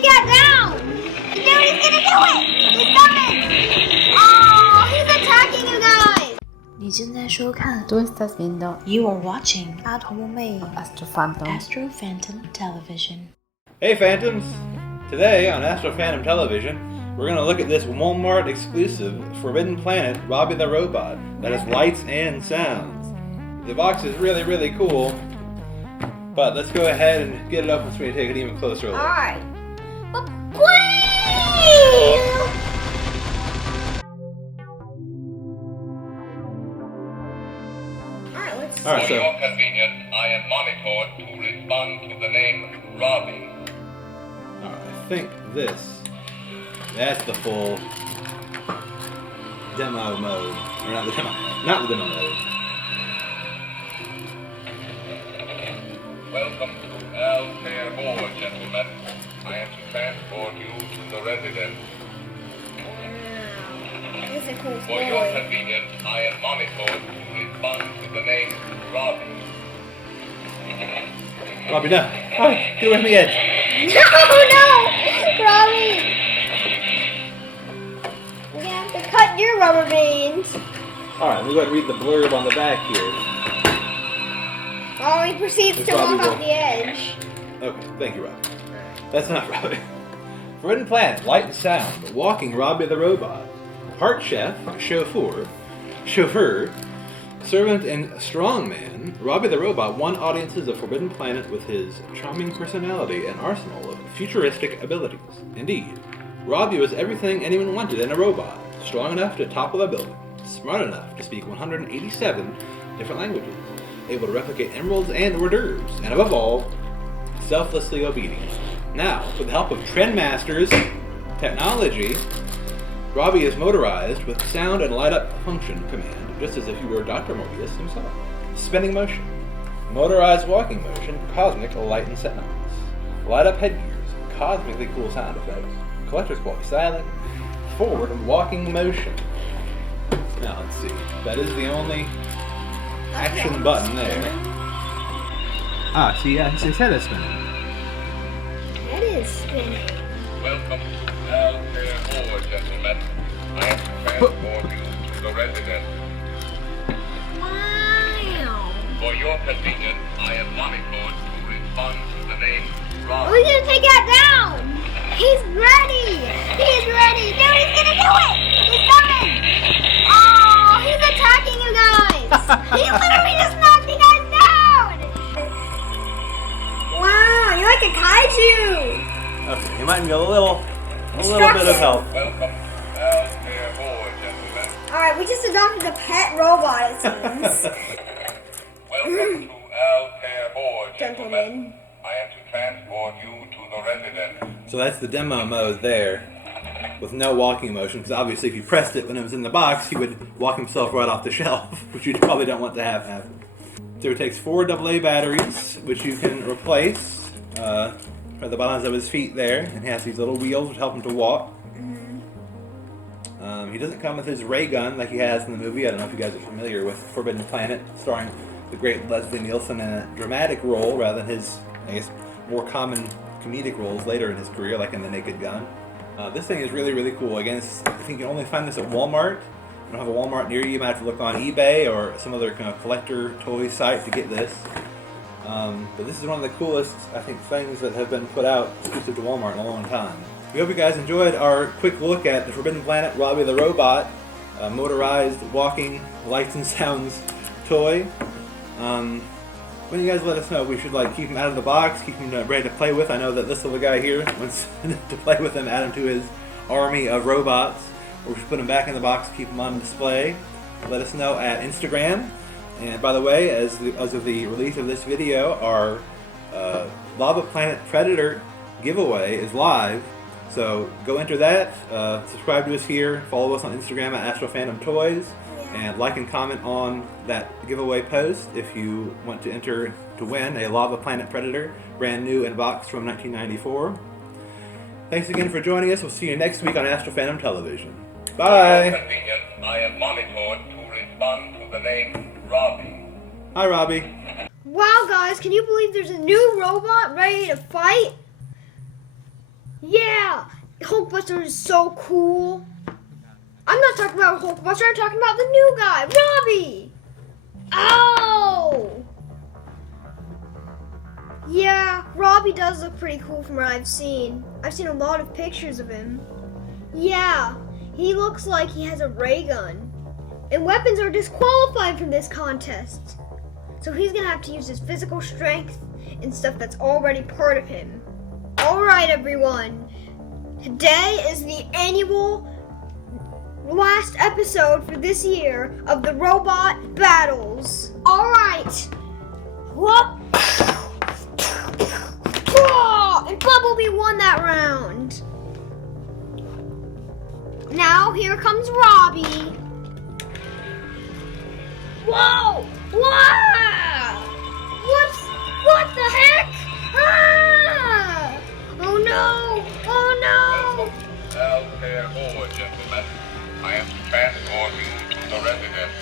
take that down! Dude, he's gonna do it! He's coming! Oh, he's attacking you guys! 你正在收看 Tú estás viendo You are watching 阿童木魅 Astro Fantoms. Astro Phantom Television. Hey Phantoms! Today on Astro Phantom Television, we're going to look at this Wal-Mart exclusive Forbidden Planet Robby the Robot that has lights and sounds. The box is really, really cool, but let's go ahead and get it open so we can take an even closer look. Alright. Alright, For your convenience, I am monitored to respond to the name Robby. I think that's the full demo mode. Or not the demo mode. Welcome to Altair Board, gentlemen. I am to transport you to the residence. This is a cool For your story. convenience, I am monitored to respond to the name Robby. Robby, no! Oh, get away from the edge! No! Robby! You have to cut your rubber bands. Alright, we're going to read the blurb on the back here. Oh, he proceeds It's to walk Robby off the edge. Okay, thank you, Robby. That's not Robby. Forbidden Planet, Light and Sound, Walking Robby the Robot, Heart Chef, Chauffeur, Servant and Strongman, Robby the Robot won audiences of Forbidden Planet with his charming personality and arsenal of futuristic abilities. Indeed, Robby was everything anyone wanted in a robot. Strong enough to topple a building, smart enough to speak 187 different languages, able to replicate emeralds and hors d'oeuvres, and above all, selflessly obedient. Now, with the help of Trendmaster's technology, Robby is motorized with sound and light up function command, just as if you were Dr. Morbius himself. Spinning motion, motorized walking motion, cosmic light and sounds, light up headgears, cosmically cool sound effects, collector's quality styling, forward walking motion. Now let's see, that is the only action button there. Ah, see, his head is spinning. That is spinning. Welcome to Altair Board, gentlemen. I am to transport you to the residence. Wow. For your convenience, I am monitored to respond to the name Oh, Robby. he's gonna take that down! He's ready! He's ready! Dude, he's gonna do it! He's coming! Oh, he's attacking you guys! He literally just knocked you guys down! Wow, you're like a kaiju! Okay, he might need a little bit of help. Welcome to Altair Board, gentlemen. Alright, we just adopted a pet robot, it seems. Welcome to Altair Board, gentlemen. Gentlemen. I am to transport you to the residence. So that's the demo mode there, with no walking motion, because obviously if you pressed it when it was in the box, he would walk himself right off the shelf, which you probably don't want to have happen. So it takes 4 AA batteries, which you can replace for the bottoms of his feet there, and he has these little wheels which help him to walk. He doesn't come with his ray gun like he has in the movie. I don't know if you guys are familiar with Forbidden Planet, starring the great Leslie Nielsen in a dramatic role rather than his, I guess, more common comedic roles later in his career, like in The Naked Gun. This thing is really, really cool. Again, I think you can only find this at Walmart. If you don't have a Walmart near you, you might have to look on eBay or some other kind of collector toy site to get this. But this is one of the coolest, I think, things that have been put out exclusive to Walmart in a long time. We hope you guys enjoyed our quick look at the Forbidden Planet Robby the Robot, motorized walking lights and sounds toy. When you guys let us know, we should keep him out of the box, keep him ready to play with. I know that this little guy here wants to play with him, add him to his army of robots. Or we should put him back in the box, keep him on display. Let us know at Instagram. And by the way, as of the release of this video, our Lava Planet Predator giveaway is live. So go enter that, subscribe to us here, follow us on Instagram at Astro Phantom Toys, and like and comment on that giveaway post if you want to enter to win a Lava Planet Predator, brand new in box from 1994. Thanks again for joining us. We'll see you next week on Astro Phantom Television. Bye! For your convenience, I am monitored to respond to the name Robby. Hi, Robby. Wow, guys, can you believe there's a new robot ready to fight? Yeah, Hulkbuster is so cool. I'm not talking about Hulkbuster, I'm talking about the new guy, Robby. Oh! Yeah, Robby does look pretty cool from what I've seen. I've seen a lot of pictures of him. Yeah, he looks like he has a ray gun. And weapons are disqualified from this contest. So he's gonna have to use his physical strength and stuff that's already part of him. Alright everyone, today is the annual last episode for this year of the robot battles. Alright. Whoop. And Bumblebee won that round. Now here comes Robby. Whoa! Wow! What the heck? Ah! Oh no! Oh no! Altair forward, gentlemen. I am transporting you to the residence.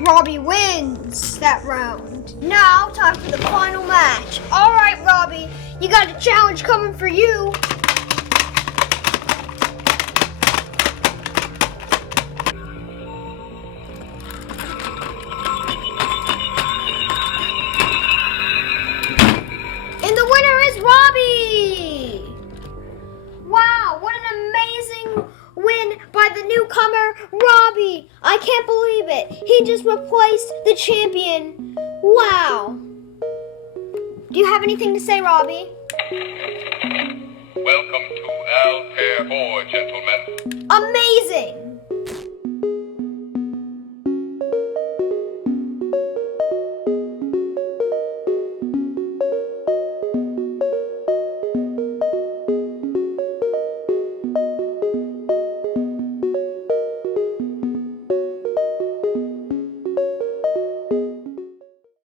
Robby wins that round. Now, time for the final match. All right, Robby, you got a challenge coming for you. And the winner is Robby. Wow, what an amazing win by the newcomer, Robby. I can't believe it. He just replaced the champion. Wow. Do you have anything to say, Robby? Welcome to Altair 4, gentlemen. Amazing.